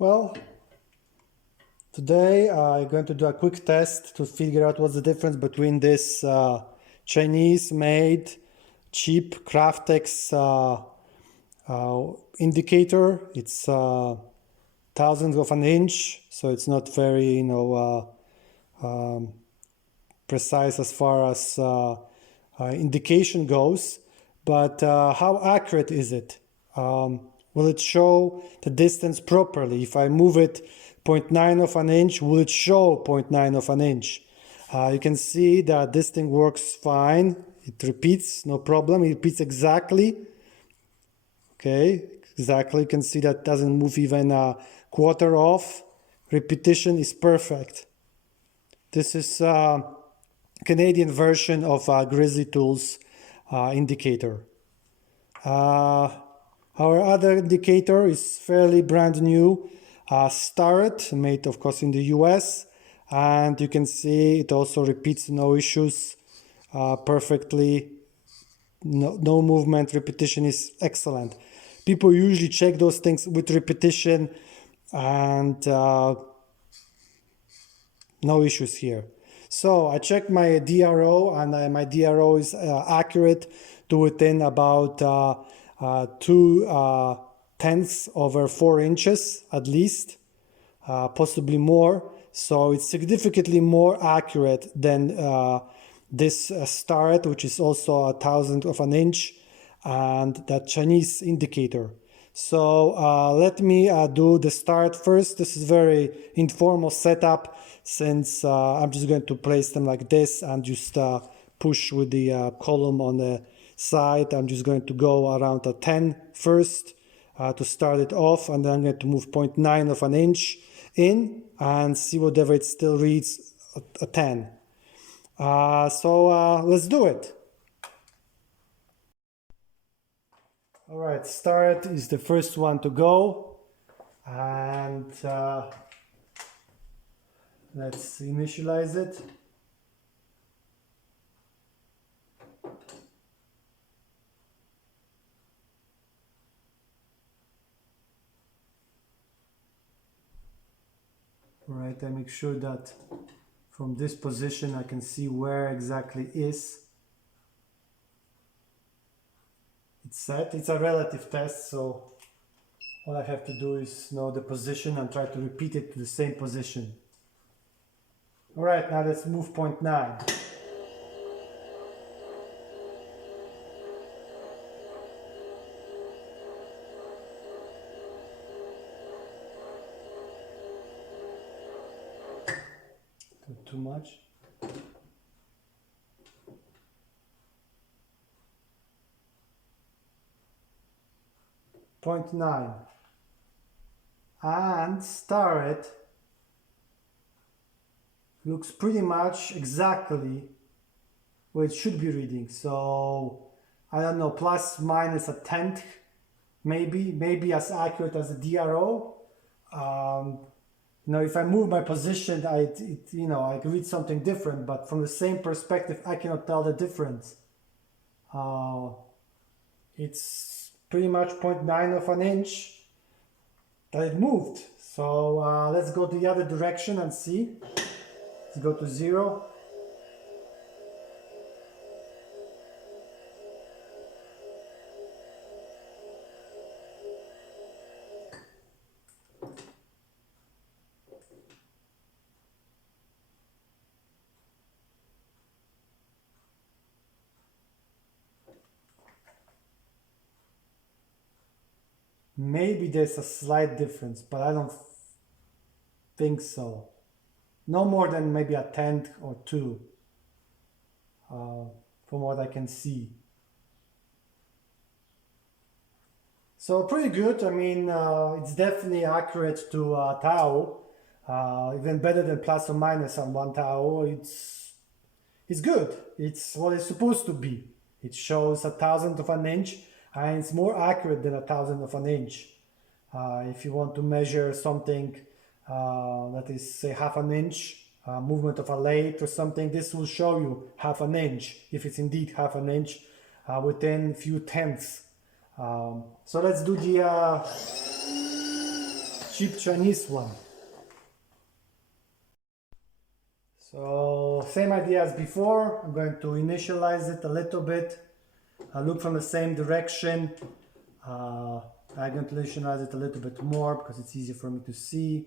Well, today I'm going to do a quick test to figure out what's the difference between this Chinese-made cheap Craftex indicator. It's thousandths of an inch, so it's not very, precise as far as indication goes. But how accurate is it? Will it show the distance properly? If I move it 0.9 of an inch, will it show 0.9 of an inch? You can see that this thing works fine. It repeats, no problem. It repeats exactly. Okay, exactly. You can see that doesn't move even a quarter off. Repetition is perfect. This is a Canadian version of Grizzly Tools indicator. Our other indicator is fairly brand new, Starrett, made of course in the US, and you can see it also repeats, no issues, perfectly, no movement, repetition is excellent. People usually check those things with repetition and no issues here. So I checked my DRO, and my DRO is accurate to within about 2/10 over 4 inches at least, possibly more. So it's significantly more accurate than this Starrett, which is also 1/1000 of an inch, and that Chinese indicator. So let me do the Starrett first. This is very informal setup, since I'm just going to place them like this and just push with the column on the side. I'm just going to go around a 10 first to start it off, and then I'm going to move 0.9 of an inch in and see whatever it still reads a 10. So let's do it. All right, Starrett is the first one to go, and let's initialize it. All right, I make sure that from this position I can see where exactly is it's set. It's a relative test, so all I have to do is know the position and try to repeat it to the same position. All right, now let's move 0.9. Too much. Point 0.9, and Starrett looks pretty much exactly where it should be reading. So I don't know, plus minus a tenth, maybe as accurate as the DRO. If I move my position, I can read something different, but from the same perspective, I cannot tell the difference. It's pretty much 0.9 of an inch that it moved. So let's go the other direction and see. Let's go to 0. Maybe there's a slight difference, but I don't think so. No more than maybe a tenth or two, from what I can see. So pretty good. I mean, it's definitely accurate to tau, even better than plus or minus on 1 tau. It's good. It's what it's supposed to be. It shows 1/1000 of an inch, and it's more accurate than 1/1000 of an inch. If you want to measure something that is, say, half an inch, movement of a lathe or something, this will show you half an inch, if it's indeed half an inch, within a few tenths. So let's do the cheap Chinese one. So same idea as before. I'm going to initialize it a little bit. I look from the same direction. I'm going to initialize it a little bit more because it's easier for me to see.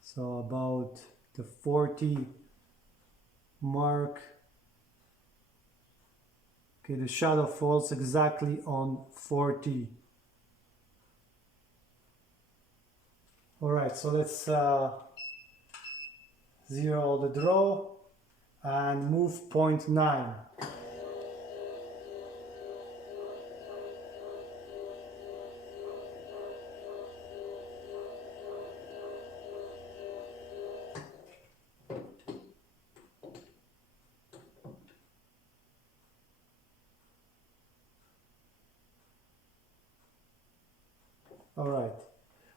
So about the 40 mark. Okay, the shadow falls exactly on 40. All right, so let's zero the draw and move 0.9. All right.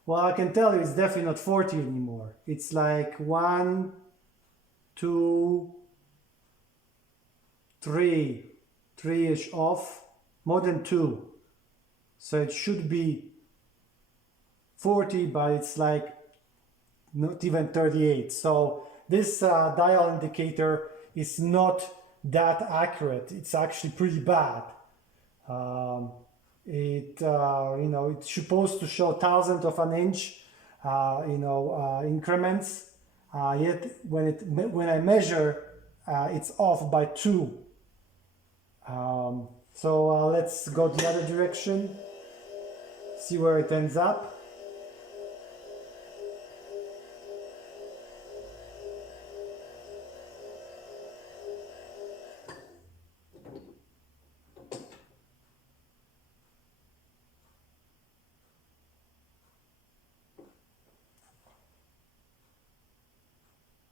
Well, I can tell you it's definitely not 40 anymore. It's like 1, 2, 3, 3-ish off, more than 2. So it should be 40, but it's like not even 38. So this dial indicator is not that accurate. It's actually pretty bad. It's supposed to show thousandth of an inch, increments. Yet when I measure, it's off by 2. So let's go the other direction, see where it ends up.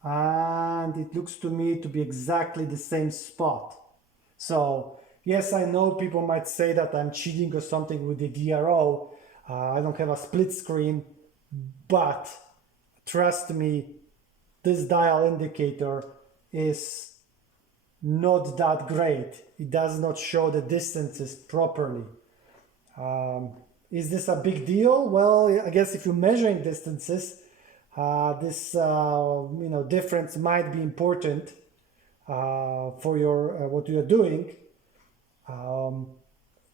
And it looks to me to be exactly the same spot. So yes, I know people might say that I'm cheating or something with the DRO. I don't have a split screen, but trust me, this dial indicator is not that great. It does not show the distances properly. Is this a big deal? Well, I guess if you're measuring distances, this difference might be important for your what you're doing.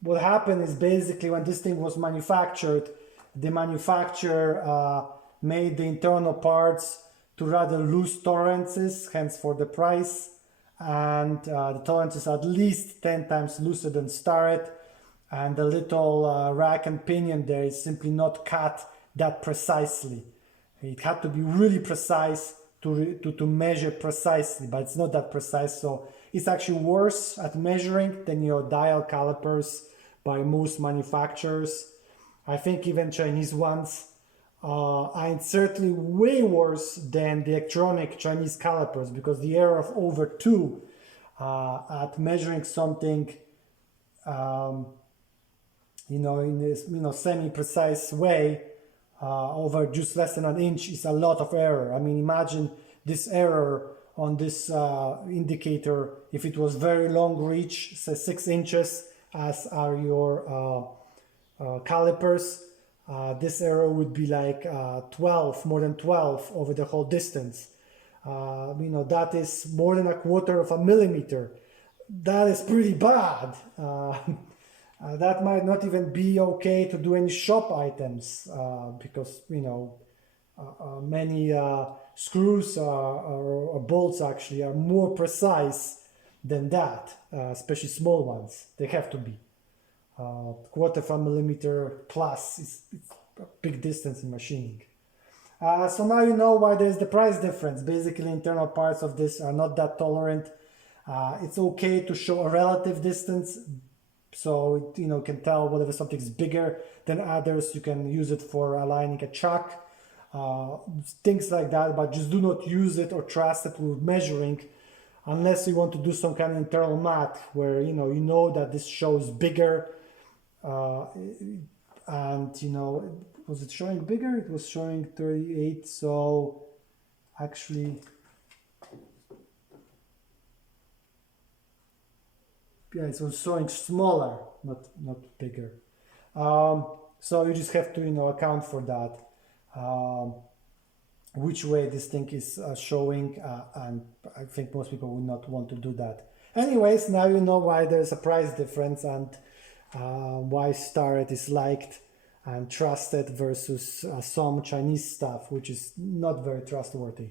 What happened is basically when this thing was manufactured, the manufacturer made the internal parts to rather loose tolerances, hence for the price, and the tolerances are at least 10 times looser than Starrett, and the little rack and pinion there is simply not cut that precisely. It had to be really precise to measure precisely, but it's not that precise. So it's actually worse at measuring than your dial calipers by most manufacturers. I think even Chinese ones are certainly way worse than the electronic Chinese calipers, because the error of over 2 at measuring something in this semi-precise way over just less than an inch is a lot of error. I mean, imagine this error on this indicator if it was very long reach, say 6 inches, as are your calipers. This error would be like 12, more than 12 over the whole distance. That is more than 1/4 of a millimeter. That is pretty bad. That might not even be okay to do any shop items because many screws or bolts actually are more precise than that, especially small ones. They have to be 1/4 of a millimeter plus. It's a big distance in machining. So now you know why there's the price difference. Basically, internal parts of this are not that tolerant. It's okay to show a relative distance. So it can tell whether something's bigger than others. You can use it for aligning a chuck, things like that, but just do not use it or trust it with measuring unless you want to do some kind of internal math where you know that this shows bigger and was it showing bigger? It was showing 38, so actually yeah, it was showing smaller, not bigger. So you just have to, account for that, which way this thing is showing, and I think most people would not want to do that. Anyways, now you know why there's a price difference, and why Starrett is liked and trusted versus some Chinese stuff, which is not very trustworthy.